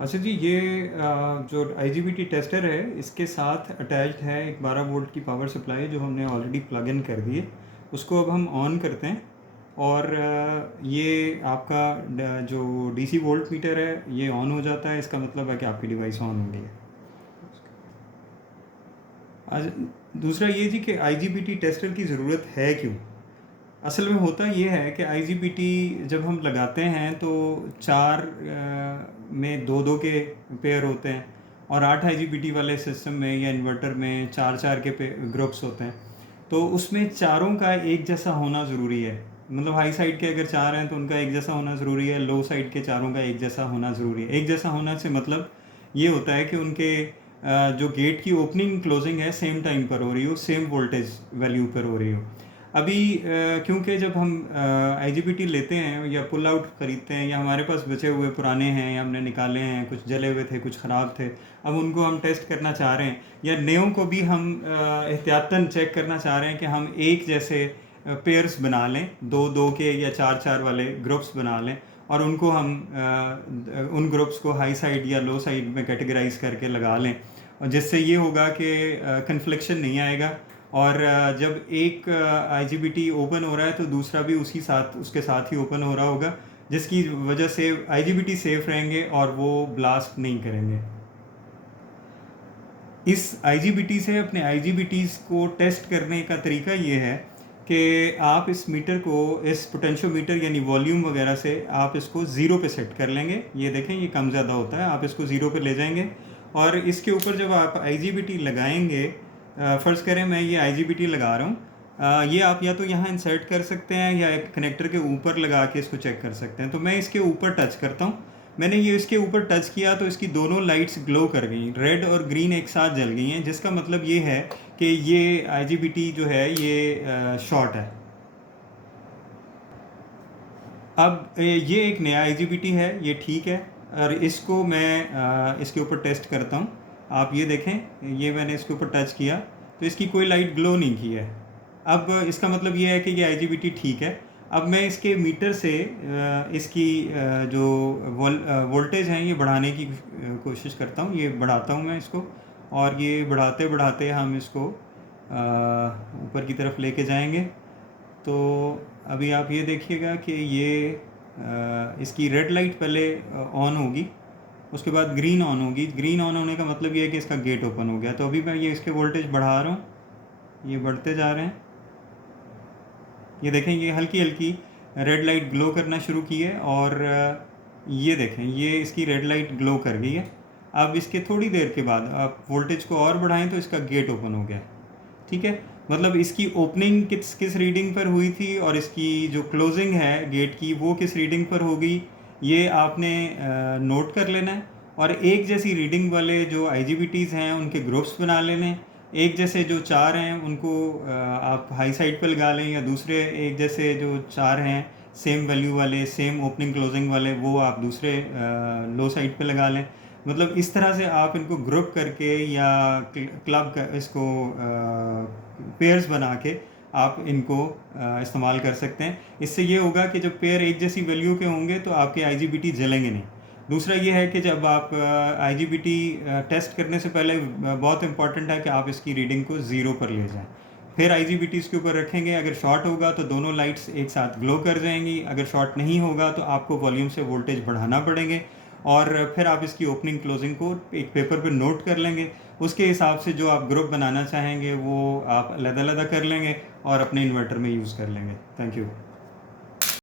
अच्छा जी, ये जो आईजीबीटी टेस्टर है इसके साथ अटैच्ड है एक 12 वोल्ट की पावर सप्लाई जो हमने ऑलरेडी प्लग इन कर दी है। उसको अब हम ऑन करते हैं और ये आपका जो डीसी वोल्ट मीटर है ये ऑन हो जाता है। इसका मतलब है कि आपकी डिवाइस ऑन हो गई है। आज दूसरा ये जी कि आईजीबीटी टेस्टर की ज़रूरत है क्यों। असल में होता ये है कि आईजीबीटी जब हम लगाते हैं तो चार में दो दो के पेयर होते हैं और 8 आईजीबीटी वाले सिस्टम में या इन्वर्टर में चार चार के ग्रुप्स होते हैं। तो उसमें चारों का एक जैसा होना ज़रूरी है। मतलब हाई साइड के अगर चार हैं तो उनका एक जैसा होना ज़रूरी है, लो साइड के चारों का एक जैसा होना ज़रूरी है। एक जैसा होना से मतलब ये होता है कि उनके जो गेट की ओपनिंग क्लोजिंग है सेम टाइम पर हो रही हो, सेम वोल्टेज वैल्यू पर हो रही हो। अभी क्योंकि जब हम आईजीबीटी लेते हैं या पुल आउट ख़रीदते हैं या हमारे पास बचे हुए पुराने हैं या हमने निकाले हैं, कुछ जले हुए थे कुछ ख़राब थे, अब उनको हम टेस्ट करना चाह रहे हैं या नयों को भी हम एहतियातन चेक करना चाह रहे हैं कि हम एक जैसे पेयर्स बना लें, दो दो के या चार चार वाले ग्रुप्स बना लें और उनको हम उन ग्रुप्स को हाई साइड या लो साइड में कैटेगराइज करके लगा लें। और जिससे ये होगा कि कन्फ्लिक्शन नहीं आएगा और जब एक आईजीबीटी ओपन हो रहा है तो दूसरा भी उसके साथ ही ओपन हो रहा होगा, जिसकी वजह से आईजीबीटी सेफ रहेंगे और वो ब्लास्ट नहीं करेंगे। इस आईजीबीटी से अपने आईजीबीटीज़ को टेस्ट करने का तरीका ये है कि आप इस मीटर को, इस पोटेंशियोमीटर यानी वॉल्यूम वगैरह से आप इसको ज़ीरो पे सेट कर लेंगे। ये देखें ये कम ज़्यादा होता है, आप इसको ज़ीरो पे ले जाएंगे और इसके ऊपर जब आप आईजीबीटी लगाएंगे, फ़र्ज़ करें मैं ये आईजीबीटी लगा रहा हूँ, ये आप या तो यहाँ इंसर्ट कर सकते हैं या एक कनेक्टर के ऊपर लगा के इसको चेक कर सकते हैं। तो मैं इसके ऊपर टच करता हूँ। मैंने ये इसके ऊपर टच किया तो इसकी दोनों लाइट्स ग्लो कर गई, रेड और ग्रीन एक साथ जल गई हैं, जिसका मतलब ये है कि ये आईजीबीटी जो है ये शॉर्ट है। अब ये एक नया आईजीबीटी है, ये ठीक है और इसको मैं इसके ऊपर टेस्ट करता हूँ। आप ये देखें, ये मैंने इसके ऊपर टच किया तो इसकी कोई लाइट ग्लो नहीं की है। अब इसका मतलब ये है कि ये आईजीबीटी ठीक है। अब मैं इसके मीटर से इसकी जो वोल्टेज हैं ये बढ़ाने की कोशिश करता हूँ। ये बढ़ाता हूँ मैं इसको और ये बढ़ाते बढ़ाते हम इसको ऊपर की तरफ लेके जाएंगे। तो अभी आप ये देखिएगा कि ये इसकी रेड लाइट पहले ऑन होगी, उसके बाद ग्रीन ऑन होगी। ग्रीन ऑन होने का मतलब ये है कि इसका गेट ओपन हो गया। तो अभी मैं ये इसके वोल्टेज बढ़ा रहा हूँ, ये बढ़ते जा रहे हैं। ये देखें ये हल्की हल्की रेड लाइट ग्लो करना शुरू की है और ये देखें ये इसकी रेड लाइट ग्लो कर गई है। अब इसके थोड़ी देर के बाद आप वोल्टेज को और बढ़ाएं तो इसका गेट ओपन हो गया। ठीक है, मतलब इसकी ओपनिंग किस किस रीडिंग पर हुई थी और इसकी जो क्लोजिंग है गेट की वो किस रीडिंग पर होगी, ये आपने नोट कर लेना है। और एक जैसी रीडिंग वाले जो आईजीबीटीज़ हैं उनके ग्रुप्स बना लेने हैं। एक जैसे जो चार हैं उनको आप हाई साइड पर लगा लें या दूसरे एक जैसे जो चार हैं सेम वैल्यू वाले, सेम ओपनिंग क्लोजिंग वाले, वो आप दूसरे लो साइड पे लगा लें। मतलब इस तरह से आप इनको ग्रुप करके या क्लब कर इसको पेयर्स बना के आप इनको इस्तेमाल कर सकते हैं। इससे ये होगा कि जब पेयर एक जैसी वैल्यू के होंगे तो आपके आईजीबीटी जलेंगे नहीं। दूसरा ये है कि जब आप आईजीबीटी टेस्ट करने से पहले बहुत इंपॉर्टेंट है कि आप इसकी रीडिंग को ज़ीरो पर ले जाएं। फिर आईजीबीटी इसके ऊपर रखेंगे। अगर शॉर्ट होगा तो दोनों लाइट्स एक साथ ग्लो कर जाएंगी, अगर शॉर्ट नहीं होगा तो आपको वॉल्यूम से वोल्टेज बढ़ाना पड़ेंगे और फिर आप इसकी ओपनिंग क्लोजिंग को एक पेपर पर नोट कर लेंगे। उसके हिसाब से जो आप ग्रुप बनाना चाहेंगे वो आप अलग अलग कर लेंगे और अपने इन्वर्टर में यूज़ कर लेंगे। Thank you.